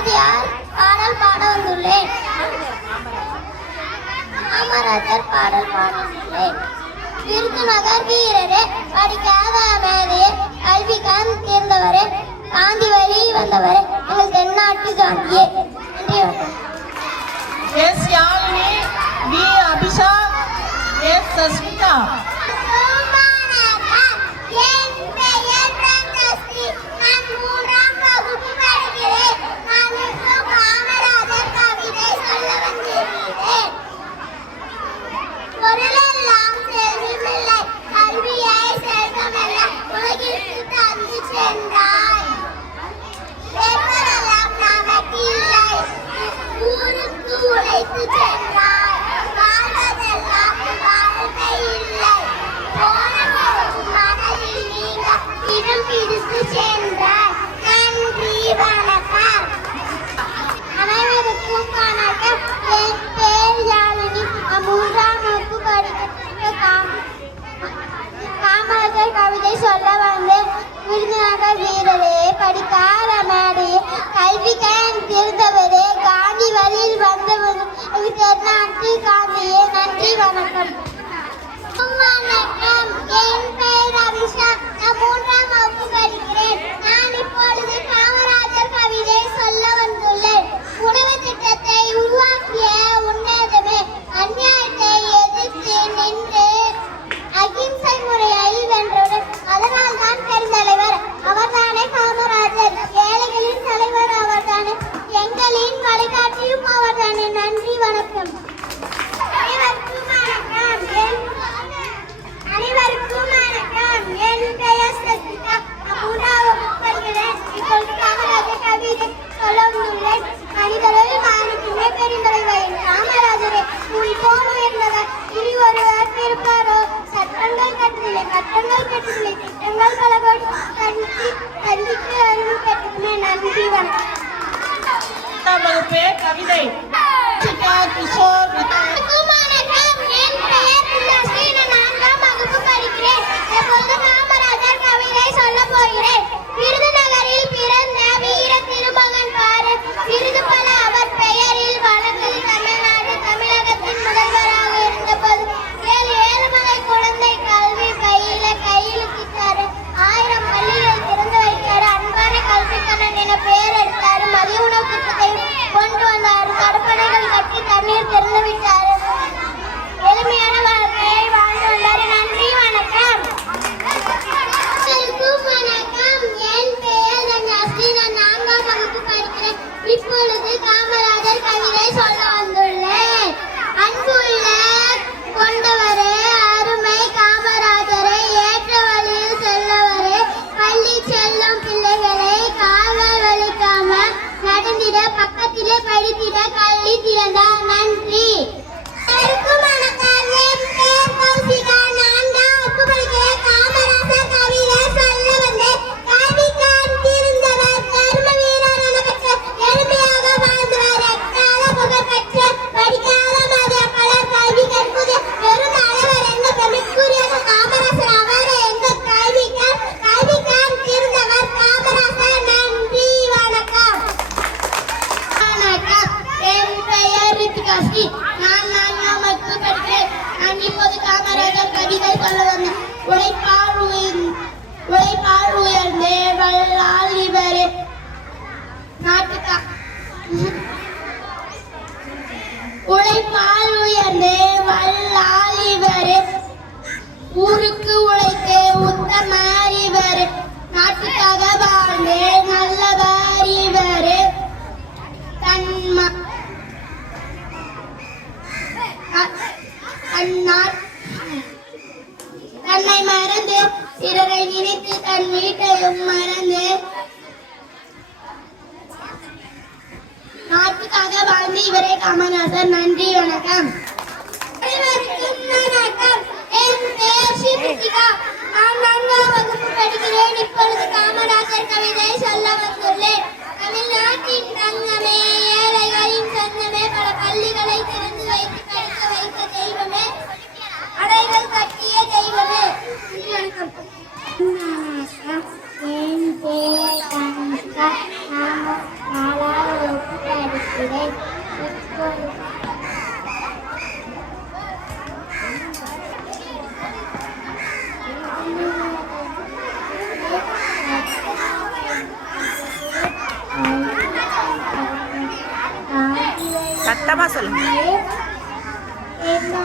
பாரதியார் பாடல் பாட வந்துள்ளேன். காமராஜர் பாடல் பாட வந்துள்ளேன். விருதுநகர் வீரரே, படிக்காத மேதையே, கல்வி கண் தேர்ந்தவரே, காந்தி வழி வந்தவரே, எங்கள் தென்னாட்டு காந்தியே. நன்றி வணக்கம். S Yazhini, V Abisha, S Sasmitha. அனைவருக்கும் வணக்கம். என் பேர் யாழினி. மூன்றாம் வகுப்பு படிக்கிற காமராஜர் கவிதை சொல்ல வந்தேன். விருதுநகர் வீரரே, படிக்காத மேடையே, கல்வி கண் தெரிந்தவரே, காந்தி வழியில் வந்தவரே, தென்னாட்டு காந்தியே. நன்றி வணக்கம். வணக்கம். என் பெயர் அபிஷா. நான் மூன்றாம் வகுப்பு படிக்கிறேன். நான் இப்பொழுது காமராஜர் கவிதை சொல்ல வந்துள்ளேன். உணவு திட்டத்தை உருவாக்கிய உன்னதமே, அநியாயத்தை எதிர்த்து நின்று அகிம்சை முறையை வென்றவர். அதனால் தான் பெருந்தலைவர் அவர்தானே காமராஜர். ஏழைகளின் தலைவர் அவர்தானே, எங்களின் வழிகாட்டியும் அவர்தானே. நன்றி வணக்கம். அனைவருக்கும் வணக்கம். என் பெயர் சஸ்மிதா. நான் மூன்றாம் வகுப்பு படிக்கிறேன். இப்பொழுது காமராஜர் கவிதை சொல்ல வந்துள்ளேன். மனிதர்கள் மாநிலத்திலே பெருந்தலைவர் காமராஜரே, உன் போல் உயர்ந்தவர் இனி ஒருவர் இருப்பாரோ? சட்டங்கள் கட்டதில்லை, கட்டங்கள் கட்டதில்லை, திட்டங்கள் பலகோடி கண்டித்து அருள் பெற்றதுமே. நன்றி வணக்கம். வகுப்பு கவிதை கிஷோர். காமராஜர் கவிதை சொல்ல போகிறேன். விருதுநகரில் பிறந்த வீர திருமகன் பாரு. விருது பல அவர் பெயரில் வழங்கல். தமிழ்நாடு தமிழகத்தின் முதல்வராக இருந்தபோது ஏழுமலை குழந்தை கல்வி பயில கையிலுக்கிட்டாரு. 1000 பள்ளிகள் திறந்து வைத்தாரு. அன்பான கல்விக்கண்ணன் என பெயர் எடுத்தாரு. மதிய உணவு திட்டத்தை கொண்டு வந்தாரு. தடுப்பணைகள் கட்டி தண்ணீர் திறந்து விட்டாரு. எளிமையான வாழ்க்கையை வாழ்ந்து வந்தாரு. நன்றி வணக்கம். வணக்கம். என் பெயர் தன்யாஸ்ரீ. நான் 4ஆம் வகுப்பு படிக்கிறேன். இப்பொழுது காமராஜர் கவிதை சொல்ல வந்துள்ளேன். அன்புள்ள கொண்டவரே, அருமை காமராஜரை, ஏற்ற வழியில் செல்லவரே, பள்ளி செல்லும் பிள்ளைகளை கால்கள் வலிக்காம நடந்திட, பக்கத்திலே படித்திட கல்வி திறந்தார். நன்றி. உழைப்பால் உயர்ந்தே வல்லால் இவரே, உழைப்பால் உயர்ந்தே வல்லால் இவரே, ஊருக்கு உழைத்தே உத்தமர் இவரே, நாட்டுக்காக வாழ்ந்தே நல்லவர் இவரே, தன்னை மறந்து பிறரை நினைத்து தன் வீட்டையும் மறந்து நாட்டுக்காக வாழ்ந்து இவரே காமராஜர். நன்றி வணக்கம். என் பெயர் ஸ்ரீபிதிகா. நான் 4ஆம் வகுப்பு படிக்கிறேன். இப்பொழுது காமராஜர் கவிதை சொல்ல வந்துள்ளேன். தமிழ்நாட்டின் தங்கமே, ஏழைகளின் சொந்தமே, பல பள்ளிகளை திறந்து வைத்து படிக்க வைத்த தெய்வமே, அடைகள் கட்டிய தெய்வமே. வணக்கம். என் பெயர் சத்தமா சொல்லுங்க. என்ன